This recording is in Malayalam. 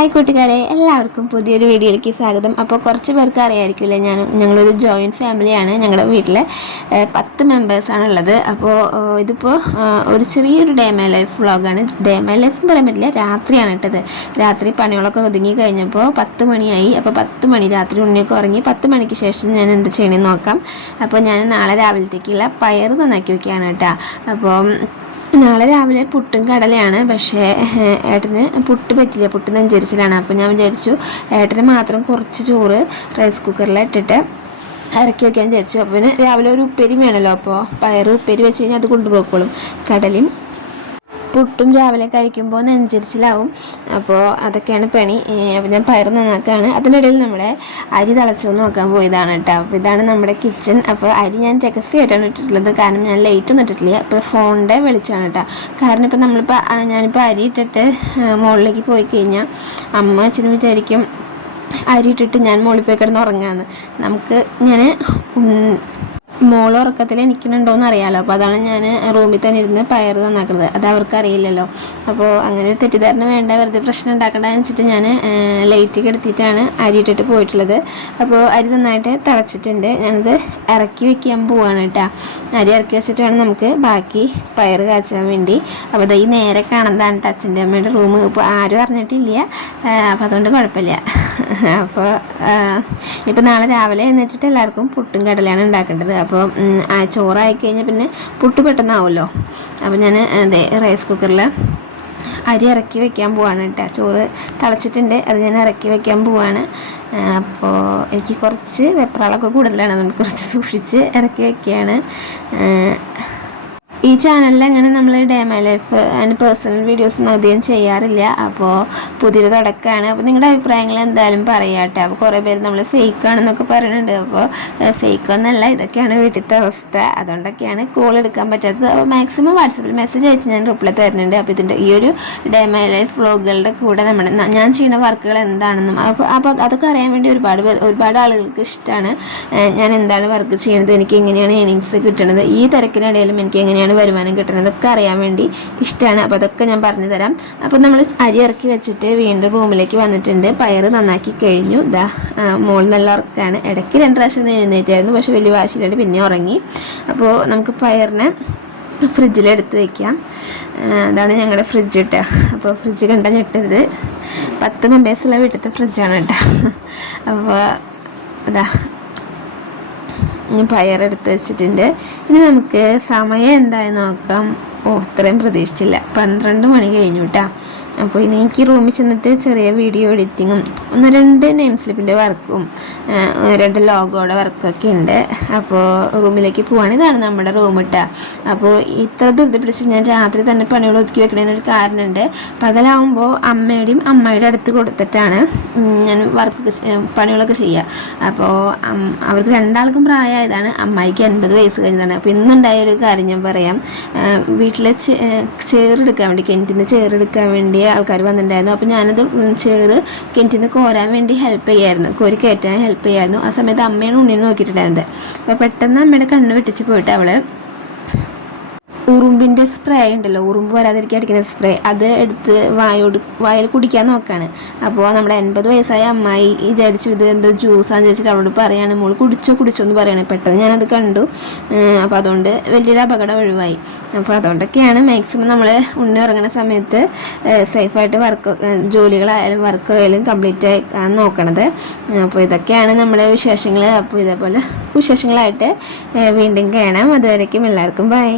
ഹായ് കൂട്ടുകാരെ. എല്ലാവർക്കും പുതിയൊരു വീഡിയോയിലേക്ക് സ്വാഗതം. അപ്പോൾ കുറച്ച് പേർക്ക് അറിയാമായിരിക്കില്ലേ ഞാൻ ഞങ്ങളൊരു ജോയിന്റ് ഫാമിലിയാണ് ഞങ്ങളുടെ വീട്ടിൽ പത്ത് മെമ്പേഴ്സാണ് ഉള്ളത് അപ്പോൾ ഇതിപ്പോൾ ഒരു ചെറിയൊരു ഡേ മൈ ലൈഫ് വ്ളോഗാണ് ഡേ മൈ ലൈഫ് പറയാൻ പറ്റില്ല രാത്രിയാണ് ഇട്ടത് രാത്രി പണികളൊക്കെ ഒതുങ്ങി കഴിഞ്ഞപ്പോൾ പത്ത് മണിയായി. അപ്പോൾ പത്ത് മണി രാത്രി ഉണ്ണിയൊക്കെ ഉറങ്ങി പത്ത് മണിക്ക് ശേഷം ഞാൻ എന്ത് ചെയ്യണമെന്ന് നോക്കാം. അപ്പോൾ ഞാൻ നാളെ രാവിലത്തേക്കുള്ള പയർ നന്നാക്കി വെക്കുകയാണ് കേട്ടോ. അപ്പോൾ നാളെ രാവിലെ പുട്ടും കടലയാണ്. പക്ഷേ ഏട്ടന് പുട്ട് പറ്റില്ല. പുട്ട് നെഞ്ചരിച്ചിലാണ്. അപ്പോൾ ഞാൻ വിചാരിച്ചു ഏട്ടന് മാത്രം കുറച്ച് ചോറ് റൈസ് കുക്കറിൽ ഇട്ടിട്ട് ഇറക്കി വയ്ക്കാൻ വിചാരിച്ചു. അപ്പോൾ പിന്നെ രാവിലെ ഒരു ഉപ്പേരി വേണമല്ലോ അപ്പോൾ പയർ ഉപ്പേരി വെച്ച് കഴിഞ്ഞാൽ അത് കൊണ്ടുപോയിക്കോളും. കടലയും പുട്ടും രാവിലെ കഴിക്കുമ്പോൾ നെഞ്ചരിച്ചിലാവും. അപ്പോൾ അതൊക്കെയാണ് പണി. അപ്പോൾ ഞാൻ പയർ നന്നാക്കുകയാണ് അതിനിടയിൽ നമ്മുടെ അരി തിളച്ചു നോക്കാൻ പോയതാണ് കേട്ടോ. അപ്പോൾ ഇതാണ് നമ്മുടെ കിച്ചൺ അപ്പോൾ അരി ഞാൻ രഹസ്യമായിട്ടാണ് ഇട്ടിട്ടുള്ളത്. കാരണം ഞാൻ ലൈറ്റ് ഒന്നും ഇട്ടിട്ടില്ല. അപ്പോൾ ഫോണിന്റെ വെളിച്ചമാണ് കേട്ടോ. കാരണം ഇപ്പോൾ നമ്മളിപ്പോൾ ഞാനിപ്പോൾ അരി ഇട്ടിട്ട് മുകളിലേക്ക് പോയി കഴിഞ്ഞാൽ അമ്മ അച്ഛനും വിചാരിക്കും അരി ഇട്ടിട്ട് ഞാൻ മുകളിൽ പോയി കിടന്ന് ഉറങ്ങാന്ന്. നമുക്ക് ഞാൻ മോൾ ഉറക്കത്തിൽ എനിക്കുന്നുണ്ടോയെന്ന് അറിയാമല്ലോ അപ്പോൾ അതാണ് ഞാൻ റൂമിൽ തന്നെ ഇരുന്ന് പയർ നന്നാക്കുന്നത്. അത് അവർക്ക് അറിയില്ലല്ലോ അപ്പോൾ അങ്ങനെ ഒരു തെറ്റിദ്ധാരണ വേണ്ട വെറുതെ പ്രശ്നം ഉണ്ടാക്കണ്ടെന്ന് വെച്ചിട്ട് ഞാൻ ലൈറ്റ് കെടുത്തിട്ടാണ് അരി ഇട്ടിട്ട് പോയിട്ടുള്ളത്. അപ്പോൾ അരി നന്നായിട്ട് തിളച്ചിട്ടുണ്ട്. ഞാനത് ഇറക്കി വെക്കാൻ പോവാണ് കേട്ടോ. അരി ഇറക്കി വെച്ചിട്ട് വേണം നമുക്ക് ബാക്കി പയർ കാച്ചാൻ വേണ്ടി. അപ്പോൾ ദാ ഈ നേരെ കാണുന്നതാണ് അച്ഛന്റെ അമ്മയുടെ റൂം. ഇപ്പോൾ ആരും അറിഞ്ഞിട്ടില്ല. അപ്പോൾ അതുകൊണ്ട് കുഴപ്പമില്ല. അപ്പോൾ ഇപ്പോൾ നാളെ രാവിലെ എന്നിട്ട് എല്ലാവർക്കും പുട്ടും കടലയാണ് ഉണ്ടാക്കേണ്ടത്. അപ്പോൾ ചോറായി കഴിഞ്ഞാൽ പിന്നെ പുട്ട് പെട്ടെന്നാവുമല്ലോ അപ്പോൾ ഞാൻ അതെ റൈസ് കുക്കറിൽ അരി ഇറക്കി വെക്കാൻ പോവാണ് കേട്ടോ ചോറ് തിളച്ചിട്ടുണ്ട് അത് ഞാൻ ഇറക്കി വെക്കാൻ പോവാണ്. അപ്പോൾ എനിക്ക് കുറച്ച് വെപ്രാളൊക്കെ കൂടുതലാണ് അതുകൊണ്ട് കുറച്ച് സൂക്ഷിച്ച് ഇറക്കി വെക്കുകയാണ് ഈ ചാനലിൽ അങ്ങനെ നമ്മൾ day my life and personal videos ഒന്നും അധികം ചെയ്യാറില്ല. അപ്പോൾ പുതിയൊരു തുടക്കമാണ് അപ്പോൾ നിങ്ങളുടെ അഭിപ്രായങ്ങൾ എന്തായാലും പറയാട്ടെ. അപ്പോൾ കുറേ പേര് നമ്മൾ ഫേക്ക് ആണെന്നൊക്കെ പറയുന്നുണ്ട് അപ്പോൾ ഫേക്ക് ഒന്നല്ല ഇതൊക്കെയാണ് വീട്ടിലത്തെ അവസ്ഥ. അതുകൊണ്ടൊക്കെയാണ് കോൾ എടുക്കാൻ പറ്റാത്തത്. അപ്പോൾ മാക്സിമം വാട്സപ്പിൽ മെസ്സേജ് അയച്ച് ഞാൻ റിപ്ലൈ തരുന്നുണ്ട്. അപ്പോൾ ഇതിന്റെ ഈ ഒരു ഡേ മൈ ലൈഫ് വ്ളോഗുകളുടെ കൂടെ നമ്മുടെ ഞാൻ ചെയ്യുന്ന വർക്കുകൾ എന്താണെന്നും അപ്പോൾ അപ്പോൾ അതൊക്കെ അറിയാൻ വേണ്ടി ഒരുപാട് ഒരുപാട് ആളുകൾക്ക് ഇഷ്ടമാണ് ഞാൻ എന്താണ് വർക്ക് ചെയ്യുന്നത് എനിക്ക് എങ്ങനെയാണ് ഏണിങ്സ് കിട്ടുന്നത് ഈ തിരക്കിനിടയിലും എനിക്ക് എങ്ങനെയാണ് വരുമാനം കിട്ടുന്നത് അതൊക്കെ അറിയാൻ വേണ്ടി ഇഷ്ടമാണ്. അപ്പോൾ അതൊക്കെ ഞാൻ പറഞ്ഞു തരാം അപ്പോൾ നമ്മൾ അരി ഇറക്കി വെച്ചിട്ട് വീണ്ടും റൂമിലേക്ക് വന്നിട്ടുണ്ട്. പയർ നന്നാക്കി കഴിഞ്ഞു. ഇതാ മോൾ നല്ല ഉറക്കാണ്. ഇടയ്ക്ക് രണ്ട് പ്രാവശ്യം എഴുന്നേറ്റായിരുന്നു. പക്ഷേ വലിയ വാശിയിലാണ് പിന്നെ ഉറങ്ങി. അപ്പോൾ നമുക്ക് പയറിനെ ഫ്രിഡ്ജിലെടുത്ത് വയ്ക്കാം അതാണ് ഞങ്ങളുടെ ഫ്രിഡ്ജ് കേട്ടോ. അപ്പോൾ ഫ്രിഡ്ജ് കണ്ട ഞെട്ടരുത്. പത്ത് മെമ്പേഴ്സുള്ള വീട്ടിലത്തെ ഫ്രിഡ്ജാണ് കേട്ടോ. അപ്പോൾ അതാ പയറെടുത്ത് വെച്ചിട്ടുണ്ട്. ഇനി നമുക്ക് സമയം എന്തായി നോക്കാം. ഓ ഇത്രയും പ്രതീക്ഷിച്ചില്ല. പന്ത്രണ്ട് മണി കഴിഞ്ഞു കേട്ടോ അപ്പോൾ ഇനി എനിക്ക് റൂമിൽ ചെന്നിട്ട് ചെറിയ വീഡിയോ എഡിറ്റിങ്ങും ഒന്ന് രണ്ട് നെയിം സ്ലിപ്പിന്റെ വർക്കും രണ്ട് ലോഗോയുടെ വർക്കൊക്കെ ഉണ്ട്. അപ്പോൾ റൂമിലേക്ക് പോവാണ്. ഇതാണ് നമ്മുടെ റൂം ഇട്ടാ അപ്പോൾ ഇത്ര ധൃതി പിടിച്ച് ഞാൻ രാത്രി തന്നെ പണികൾ ഒതുക്കി വെക്കണതിനൊരു കാരണമുണ്ട് പകലാവുമ്പോൾ അമ്മയുടെയും അമ്മയുടെ അടുത്ത് കൊടുത്തിട്ടാണ് ഞാൻ വർക്കൊക്കെ പണികളൊക്കെ ചെയ്യുക അപ്പോൾ അവർക്ക് രണ്ടാൾക്കും പ്രായമായതാണ്. അമ്മായിക്ക് അൻപത് വയസ്സ് കഴിഞ്ഞതാണ്. അപ്പോൾ ഇന്നുണ്ടായ ഒരു കാര്യം ഞാൻ പറയാം. വീട്ടിൽ ചേറെടുക്കാൻ വേണ്ടി കിണറ്റിൽ നിന്ന് ചേറെടുക്കാൻ വേണ്ടി ആൾക്കാർ വന്നിട്ടുണ്ടായിരുന്നു. അപ്പോൾ ഞാനത് ചേറ് കിണറ്റിൽ നിന്ന് കോരാൻ വേണ്ടി ഹെൽപ്പ് ചെയ്യായിരുന്നു. കോരി കയറ്റാൻ ഹെൽപ്പ് ചെയ്യായിരുന്നു. ആ സമയത്ത് അമ്മയാണ് ഉണ്ണിനെ നോക്കിയിട്ടുണ്ടായിരുന്നത്. അപ്പോൾ പെട്ടെന്ന് അമ്മയുടെ കണ്ണ് വെട്ടിച്ച് പോയിട്ട് അവൾ ഉറുമ്പിന്റെ സ്പ്രേ ഉണ്ടല്ലോ ഉറുമ്പ് വരാതിരിക്കാൻ അടിക്കുന്ന സ്പ്രേ അത് എടുത്ത് വായോട് വായിൽ കുടിക്കാൻ നോക്കുകയാണ് അപ്പോൾ നമ്മുടെ എൺപത് വയസ്സായ അമ്മായി വിചാരിച്ചു ഇത് എന്തോ ജ്യൂസാന്ന് ചോദിച്ചിട്ട് അവളോട് പറയാണ് മോൾ കുടിച്ചോ കുടിച്ചോ എന്ന് പറയണേ. പെട്ടെന്ന് ഞാനത് കണ്ടു. അപ്പോൾ അതുകൊണ്ട് വലിയൊരു അപകടം ഒഴിവായി. അപ്പോൾ അതുകൊണ്ടൊക്കെയാണ് മാക്സിമം നമ്മൾ ഉണ്ണി ഉറങ്ങുന്ന സമയത്ത് സേഫായിട്ട് വർക്ക് ജോലികളായാലും വർക്കായാലും കംപ്ലീറ്റ് ആക്കാൻ നോക്കണത്. അപ്പോൾ ഇതൊക്കെയാണ് നമ്മുടെ വിശേഷങ്ങൾ അപ്പോൾ ഇതേപോലെ വിശേഷങ്ങളായിട്ട് വീണ്ടും കാണാം. അതുവരേക്കും എല്ലാവർക്കും ബൈ